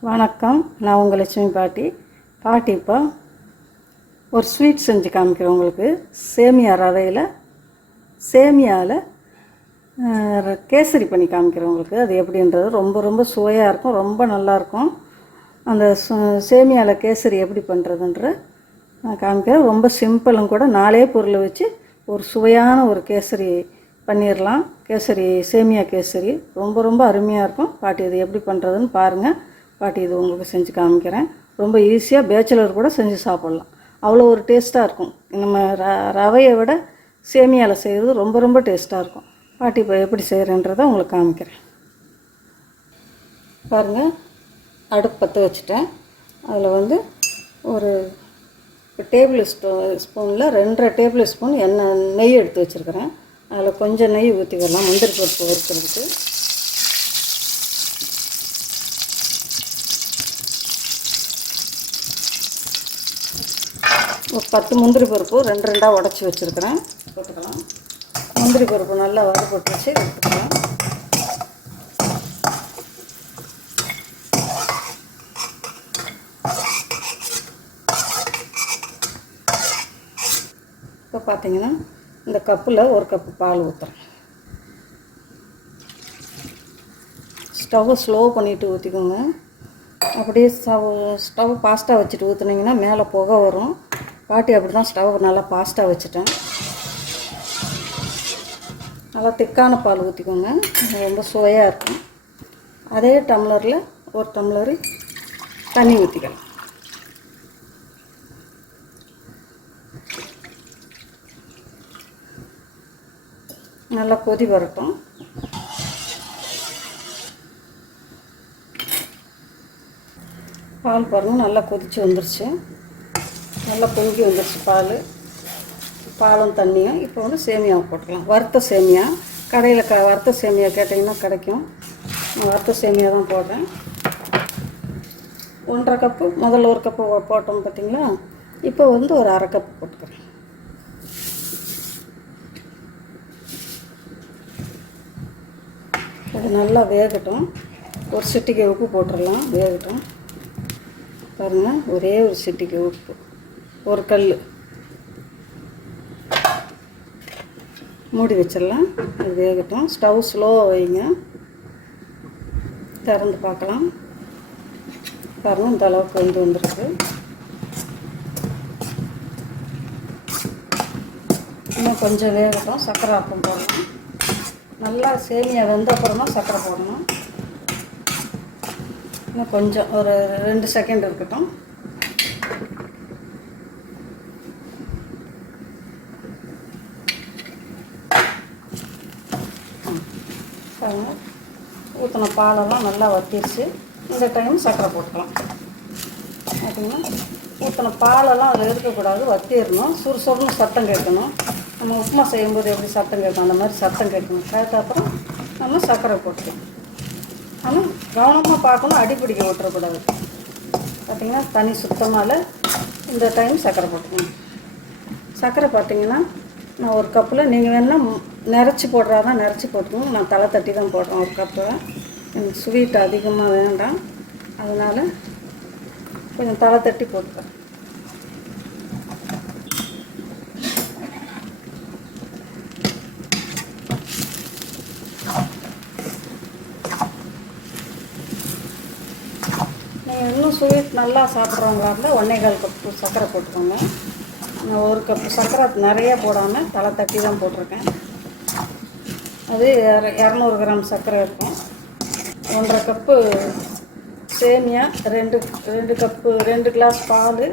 வணக்கம். நான் உங்கள் லட்சுமி பாட்டி. பாட்டி இப்போ ஒரு ஸ்வீட் செஞ்சு காமிக்கிறேன் உங்களுக்கு. சேமியா ரவையில் சேமியாவில் கேசரி பண்ணி காமிக்கிறேன் உங்களுக்கு. அது எப்படின்றது ரொம்ப ரொம்ப சுவையாக இருக்கும் ரொம்ப நல்லாயிருக்கும் அந்த சு- சேமியாவில் கேசரி எப்படி பண்ணுறதுன்ற நான் காமிக்கிறேன். ரொம்ப சிம்பிளும் கூட நாலே பொருளை வச்சு ஒரு சுவையான ஒரு கேசரி பண்ணிடலாம் கேசரி சேமியா கேசரி. ரொம்ப ரொம்ப அருமையாக இருக்கும். பாட்டி இது எப்படி பண்ணுறதுன்னு பாருங்கள் பாட்டி இது உங்களுக்கு செஞ்சு காமிக்கிறேன். ரொம்ப ஈஸியாக பேச்சுலர் கூட செஞ்சு சாப்பிட்லாம். அவ்வளோ ஒரு டேஸ்ட்டாக இருக்கும். நம்ம ர ரவையை விட சேமியாவில் செய்கிறது ரொம்ப ரொம்ப டேஸ்ட்டாக இருக்கும். பாட்டி இப்போ எப்படி செய்கிறேன்றதை உங்களுக்கு காமிக்கிறேன். பாருங்கள் அடுப்பு பற்ற வச்சுட்டேன். அதில் வந்து ஒரு டேபிள் ஸ்பூ ஸ்பூனில் ரெண்டரை டேபிள் ஸ்பூன் எண்ணெய் நெய் எடுத்து வச்சுருக்கிறேன். அதில் கொஞ்சம் நெய் ஊற்றிக்கலாம் முந்திரி பருப்பு வறுக்கிறதுக்கு. பத்து முந்திரி பருப்பு ரெண்டு ரெண்டாக உடச்சி வச்சுருக்கிறேன். போட்டுக்கலாம். முந்திரி பருப்பு நல்லா வறுபட்டு வச்சு எடுத்துக்கலாம் இப்போ பார்த்தீங்கன்னா இந்த கப்பில் ஒரு கப்பு பால் ஊற்றுறேன் ஸ்டவ்வை ஸ்லோ பண்ணிவிட்டு ஊற்றிக்கோங்க அப்படியே ஸ்டவ் ஸ்டவ் ஃபாஸ்ட்டாக வச்சுட்டு ஊற்றுனீங்கன்னா மேலே புகை வரும். பாட்டி அப்படி தான் ஸ்டவ் நல்லா ஃபாஸ்ட்டாக வச்சுட்டேன். நல்லா திக்கான பால் ஊற்றிக்கோங்க ரொம்ப சுவையாக இருக்கும். அதே டம்ளரில் ஒரு டம்ளரு தண்ணி ஊற்றிக்கலாம் நல்லா கொதி வரட்டும். பால் பாருங்கள் நல்லா கொதித்து வந்துருச்சு. நல்லா பொங்கி வந்துருச்சு பால். பாலும் தண்ணியும் இப்போ வந்து சேமியாவை போட்டுக்கலாம். வறுத்த சேமியா. கடையில் க வறுத்த சேமியா கேட்டிங்கன்னா கிடைக்கும். நான் வறுத்த சேமியா தான் போடுறேன். ஒன்றரை கப்பு முதல்ல ஒரு கப்பு போட்டோம் பார்த்தீங்களா? இப்போ வந்து ஒரு அரை கப்பு போட்டுக்கிறேன். அது நல்லா வேகட்டும். ஒரு சிட்டிகை உப்பு போட்டுடலாம். வேகட்டும். பாருங்கள் ஒரே ஒரு சிட்டிக்கு உப்பு. ஒரு கல். மூடி வச்சிடலாம். அது வேகட்டும். ஸ்டவ் ஸ்லோவாக வைங்க. திறந்து பார்க்கலாம். பாருங்கள் இந்த அளவுக்கு வந்து வந்துருக்கு. இன்னும் கொஞ்சம் வேகட்டும். சர்க்கரை ஆப்பம் போடலாம் நல்லா சேமியா வெந்த அப்புறமா சர்க்கரை போடணும். இன்னும் கொஞ்சம் ஒரு ரெண்டு செகண்ட் இருக்கட்டும். ஊற்றின பாலெல்லாம் நல்லா வத்திருச்சு. இந்த டைம் சர்க்கரை போட்டுக்கலாம். பார்த்தீங்கன்னா ஊற்றின பாலெல்லாம் அதில் இருக்கக்கூடாது வத்திடணும் சுறுசுறுன்னு சத்தம் கேட்கணும். நம்ம உப்புமா செய்யும்போது எப்படி சத்தம் கேட்கும் அந்த மாதிரி சத்தம் கேட்கணும். கேட்ட அப்புறம் நம்ம சர்க்கரை போட்டுக்கலாம். ஆனால் கவனமாக பார்க்கணும் அடிப்பிடிக்க விட்டுறக்கூடாது பார்த்தீங்கன்னா தனி சுத்தமால் இந்த டைம் சர்க்கரை போட்டுக்கணும் சர்க்கரை பார்த்தீங்கன்னா நான் ஒரு கப்பில் நீங்கள் வேணால் நிறச்சி போடுறதா நிறச்சி போட்டுக்கணும் நான் தலை தட்டி தான் போடுறேன் ஒரு கப்பை எனக்கு ஸ்வீட் அதிகமாக வேண்டாம். அதனால் கொஞ்சம் தலை தட்டி போட்டுப்பேன் நீங்கள் இன்னும் ஸ்வீட் நல்லா சாப்பிட்றவங்களா இருந்தால் ஒன்றே கால் கப்பு சர்க்கரை போட்டுக்கோங்க. நான் ஒரு கப்பு சர்க்கரை நிறைய போடாமல் தலை தட்டி தான் போட்டிருக்கேன். அது இர- இரநூறு கிராம் சர்க்கரை இருக்கும். ஒன்றரை கப்பு சேமியா ரெண்டு ரெண்டு கப்பு ரெண்டு கிளாஸ் பால்.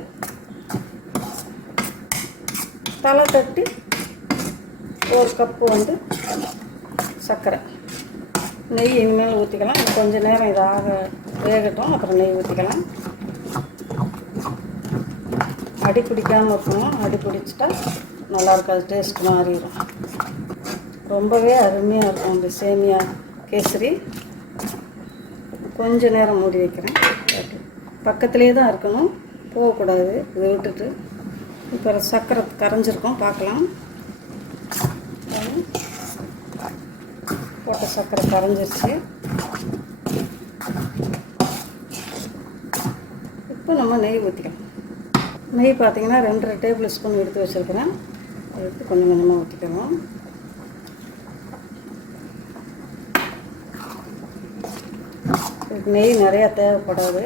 தலை தட்டி ஒரு கப்பு வந்து சர்க்கரை. நெய் இனிமேல் ஊற்றிக்கலாம் கொஞ்சம் நேரம் இதாக வேகட்டும். அப்புறம் நெய் ஊற்றிக்கலாம் அடி பிடிக்காமல் இருக்கணும். அடி பிடிச்சிட்டா நல்லாயிருக்கும் அது டேஸ்ட் மாறிடும். ரொம்பவே அருமையாக இருக்கும் இந்த சேமியா கேசரி. கொஞ்ச நேரம் மூடி வைக்கிறேன். பக்கத்துலேயே தான் இருக்கணும். போகக்கூடாது. இதை விட்டுட்டு. இப்போ சர்க்கரை கரைஞ்சிருக்கோம். பார்க்கலாம். போட்ட சர்க்கரை கரைஞ்சிருச்சு. இப்போ நம்ம நெய் ஊற்றிக்கலாம் நெய் பார்த்தீங்கன்னா ரெண்டரை டேபிள் ஸ்பூன் எடுத்து வச்சுருக்கிறேன். அதை எடுத்து கொஞ்சம் கொஞ்சமாக ஊற்றிக்கிறோம் நெய் நிறையா தேவைப்படாது.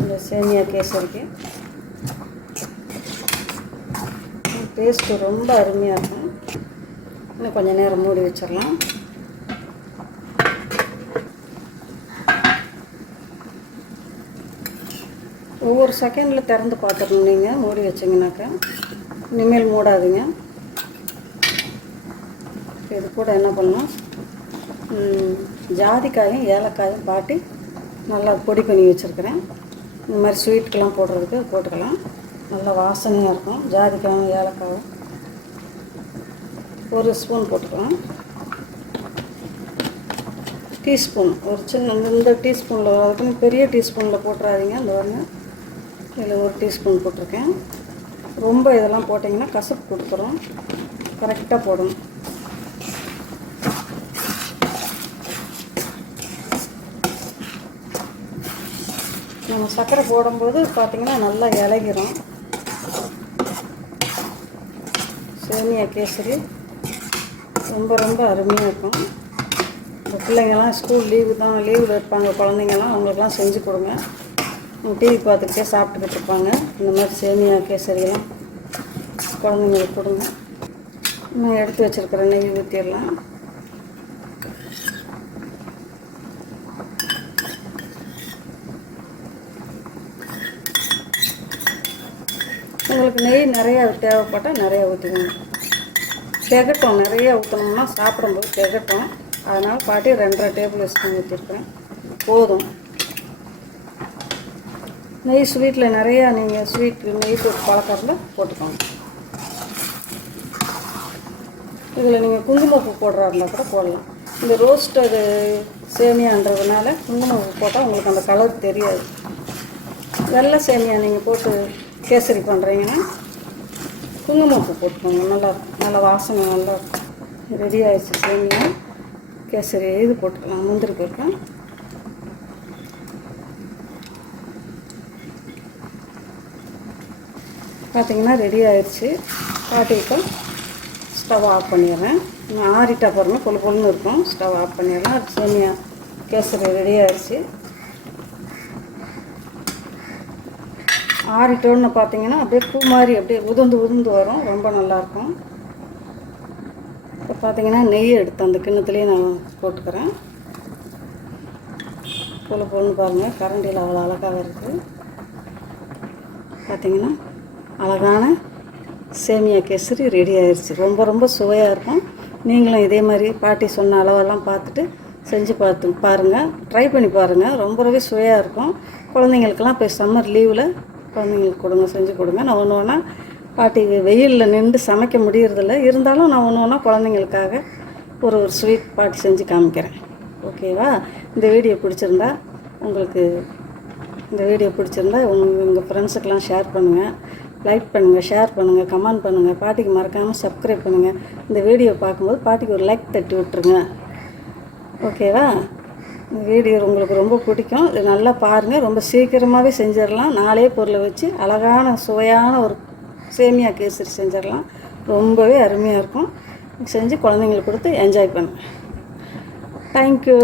இந்த சேமியா கேசரிக்கு. டேஸ்ட்டு ரொம்ப அருமையாக இருக்கும். இன்னும் கொஞ்சம் நேரம் மூடி வச்சிடலாம். ஒவ்வொரு செகண்டில் திறந்து பார்த்துக்கணும் நீங்கள் மூடி வச்சிங்கனாக்கா இனிமேல் மூடாதீங்க. இது கூட என்ன பண்ணலாம்? ஜாதிக்காயும் ஏலக்காயும் பாட்டி நல்லா பொடி பண்ணி வச்சுருக்கிறேன். இந்த மாதிரி ஸ்வீட்டுக்கெல்லாம் போடுறதுக்கு போட்டுக்கலாம். நல்லா வாசனையாக இருக்கும். ஜாதிக்காயும் ஏலக்காயும் ஒரு ஸ்பூன் போட்டுக்கலாம். டீஸ்பூன். ஒரு சின்ன இந்த டீஸ்பூனில் அதுக்குன்னு பெரிய டீஸ்பூனில் போட்டுறாதீங்க. அந்த ஒன்று இதில் ஒரு டீஸ்பூன் போட்டிருக்கேன். ரொம்ப இதெல்லாம் போட்டிங்கன்னா கசப்பு கொடுத்துரும். கரெக்டாக போடணும். நம்ம சர்க்கரை போடும்போது பார்த்திங்கன்னா நல்லா இலகிரும். சேமியா கேசரி. ரொம்ப ரொம்ப அருமையாக இருக்கும். இந்த பிள்ளைங்கள்லாம் ஸ்கூல் லீவு தான் லீவில் இருப்பாங்க குழந்தைங்கள்லாம் அவங்களுக்குலாம் செஞ்சு கொடுங்க. டிவி பார்த்துக்கிட்டே சாப்பிட்டுக்கிட்டு இருப்பாங்க. இந்த மாதிரி சேமியா கேசரியெல்லாம் குழந்தைங்களுக்கு கொடுங்க. நான் எடுத்து வச்சுருக்கிறேன் நெய் ஊற்றிடலாம் உங்களுக்கு நெய் நிறையா தேவைப்பட்டால் நிறையா ஊற்றிக்கணும் திகட்டும் நிறைய ஊற்றணும்னா சாப்பிடும்போது திகட்டும். அதனால் பாட்டி ரெண்டரை டேபிள் ஸ்பூன் ஊற்றிருக்கேன் போதும். நெய் ஸ்வீட்டில் நிறையா நீங்கள் ஸ்வீட் நெய் பழக்கத்தில் போட்டுக்கோங்க. இதில் நீங்கள் குங்குமப்பூ போடுறா இருந்தால் கூட போடலாம். இந்த ரோஸ்டடு சேமியான்றதுனால குங்குமப்பூ போட்டால் உங்களுக்கு அந்த கலர் தெரியாது. வெள்ளை சேமியா நீங்கள் போட்டு கேசரி பண்ணுறீங்கன்னா குங்குமப்பூ போட்டுக்கோங்க. நல்லா நல்லா வாசனை நல்லா ரெடி ஆகிடுச்சு சேமியா. கேசரி இது போட்டுக்கலாம். முந்திரி பருப்பு பார்த்தீங்கன்னா ரெடி ஆயிடுச்சு. பாட்டி இப்போ ஸ்டவ் ஆஃப் பண்ணிடுறேன். ஆறிட்டா பாருங்கள் பொழு பொழுன்னு இருக்கும். ஸ்டவ் ஆஃப் பண்ணிடலாம். சேமியா கேசரி ரெடி ஆயிடுச்சு. ஆறிட்டோன்னு பார்த்தீங்கன்னா அப்படியே பூ மாதிரி அப்படியே உதிர்ந்து உதிர்ந்து வரும். ரொம்ப நல்லாயிருக்கும். இப்போ பார்த்தீங்கன்னா நெய் எடுத்து அந்த கிண்ணத்துலேயே நான் போட்டுக்கிறேன். பொழு பொண்ணு பாருங்கள் கரண்டியில் அவ்வளோ அழகாக இருக்குது பார்த்தீங்கன்னா அழகான சேமியா கேசரி ரெடி ஆயிடுச்சு ரொம்ப ரொம்ப சுவையாக இருக்கும். நீங்களும் இதே மாதிரி பாட்டி சொன்ன அளவெல்லாம் பார்த்துட்டு செஞ்சு பார்த்து பாருங்கள் ட்ரை பண்ணி பாருங்கள் ரொம்ப ரொம்ப சுவையாக இருக்கும். குழந்தைங்களுக்கெல்லாம் இப்போ சம்மர் லீவில் குழந்தைங்களுக்கு கொடுங்க செஞ்சு கொடுங்க. நான் ஒன்று ஒன்றா பாட்டி வெயிலில் நின்று சமைக்க முடியறதில்ல. இருந்தாலும் நான் ஒன்று ஒன்றா குழந்தைங்களுக்காக ஒரு ஒரு ஸ்வீட் பாட்டி செஞ்சு காமிக்கிறேன். ஓகேவா இந்த வீடியோ பிடிச்சிருந்தா உங்களுக்கு இந்த வீடியோ பிடிச்சிருந்தா உங்கள் உங்கள் ஃப்ரெண்ட்ஸுக்கெல்லாம் ஷேர் பண்ணுங்கள் லைக் பண்ணுங்கள் ஷேர் பண்ணுங்கள் கமெண்ட் பண்ணுங்கள் பாட்டிக்கு மறக்காமல் சப்ஸ்கிரைப் பண்ணுங்கள் இந்த வீடியோ பார்க்கும்போது பாட்டிக்கு ஒரு லைக் தட்டி விட்டுருங்க. ஓகேவா வீடியோ உங்களுக்கு ரொம்ப பிடிக்கும். இது நல்லா பாருங்கள் ரொம்ப சீக்கிரமாகவே செஞ்சிடலாம். நாளே பொருளை வச்சு அழகான சுவையான ஒரு சேமியா கேசரி செஞ்சிடலாம். ரொம்பவே அருமையாக இருக்கும். செஞ்சு குழந்தைங்களுக்கு கொடுத்து என்ஜாய் பண்ணுங்கள் தேங்க்யூ